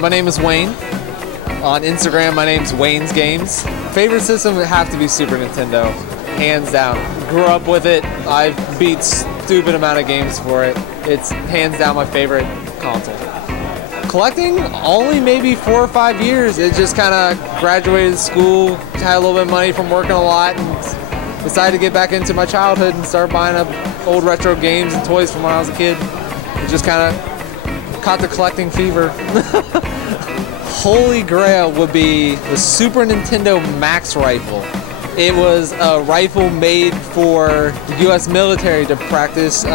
My name is Wayne. On Instagram, my name's Wayne's Games. Favorite system would have to be Super Nintendo, hands down. Grew up with it. I've beat stupid amount of games for it. It's hands down my favorite console. Collecting only maybe 4 or 5 years. It just kind of graduated school, had a little bit of money from working a lot, and decided to get back into my childhood and start buying up old retro games and toys from when I was a kid. It just kind of caught the collecting fever. Holy grail would be the Super Nintendo Max rifle. It was a rifle made for the U.S. military to practice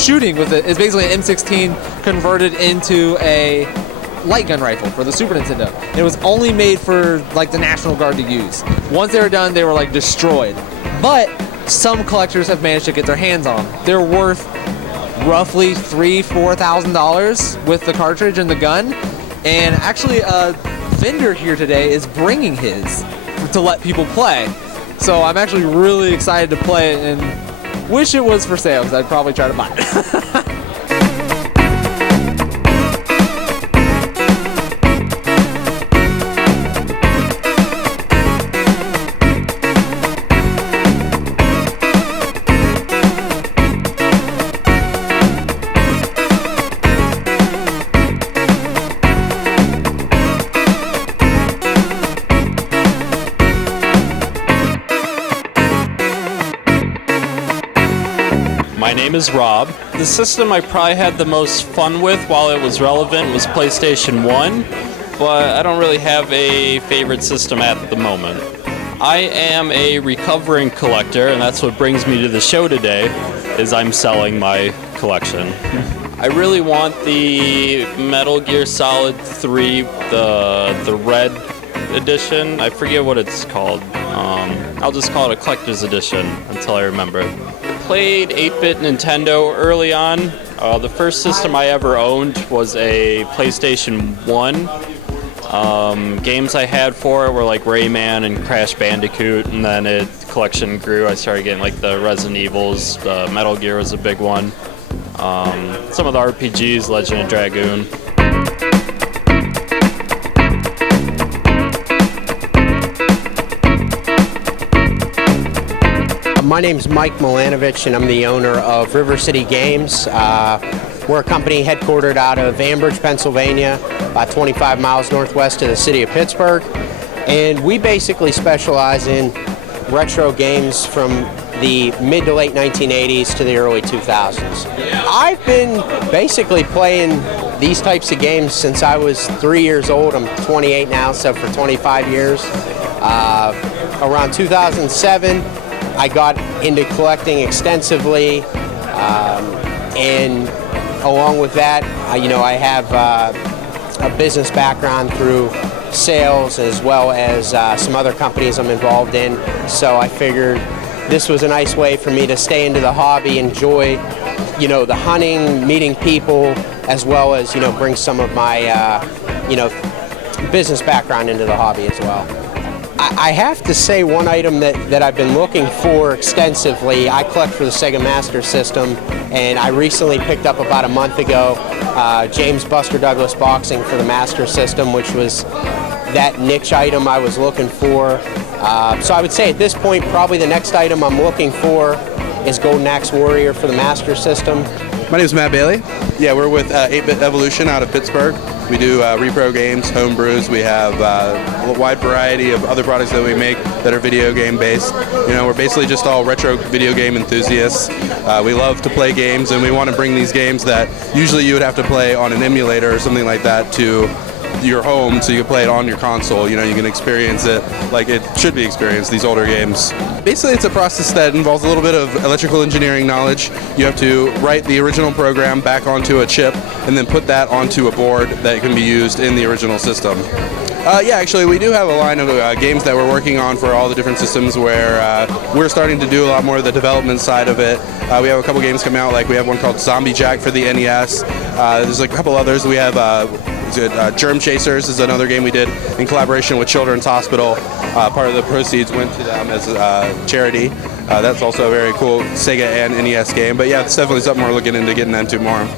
shooting with it. It's basically an M16 converted into a light gun rifle for the Super Nintendo. It was only made for the National Guard to use. Once they were done, they were destroyed. But some collectors have managed to get their hands on them. They're worth roughly $3,000–$4,000 with the cartridge and the gun. And actually a vendor here today is bringing his to let people play. So I'm actually really excited to play it and wish it was for sale, because I'd probably try to buy it. My name is Rob. The system I probably had the most fun with while it was relevant was PlayStation 1, but I don't really have a favorite system at the moment. I am a recovering collector, and that's what brings me to the show today, is I'm selling my collection. I really want the Metal Gear Solid 3, the red edition. I forget what it's called. I'll just call it a collector's edition until I remember. Played 8-bit Nintendo early on. The first system I ever owned was a PlayStation 1. Games I had for it were like Rayman and Crash Bandicoot, and then the collection grew. I started getting the Resident Evils. Metal Gear was a big one. Some of the RPGs, Legend of Dragoon. My name's Mike Milanovich, and I'm the owner of River City Games. We're a company headquartered out of Ambridge, Pennsylvania, about 25 miles northwest of the city of Pittsburgh. And we basically specialize in retro games from the mid to late 1980s to the early 2000s. I've been basically playing these types of games since I was 3 years old. I'm 28 now, so for 25 years. Around 2007, I got into collecting extensively, and along with that, I have a business background through sales as well as some other companies I'm involved in. So I figured this was a nice way for me to stay into the hobby, enjoy, the hunting, meeting people, as well as, bring some of my, business background into the hobby as well. I have to say one item that I've been looking for extensively. I collect for the Sega Master System, and I recently picked up about a month ago James Buster Douglas Boxing for the Master System, which was that niche item I was looking for. So I would say at this point, probably the next item I'm looking for is Golden Axe Warrior for the Master System. My name is Matt Bailey. Yeah, we're with 8-Bit Evolution out of Pittsburgh. We do repro games, home brews. We have a wide variety of other products that we make that are video game based. We're basically just all retro video game enthusiasts. We love to play games, and we want to bring these games that usually you would have to play on an emulator or something like that to your home, so you can play it on your console. You can experience it like it should be experienced, these older games. Basically, it's a process that involves a little bit of electrical engineering knowledge. You have to write the original program back onto a chip and then put that onto a board that can be used in the original system. Yeah, actually, we do have a line of games that we're working on for all the different systems where we're starting to do a lot more of the development side of it. We have a couple games coming out, like we have one called Zombie Jack for the NES. There's a couple others. We have Germ Chasers is another game we did in collaboration with Children's Hospital. Part of the proceeds went to them as charity. That's also a very cool Sega and NES game. But yeah, it's definitely something we're looking into getting into more.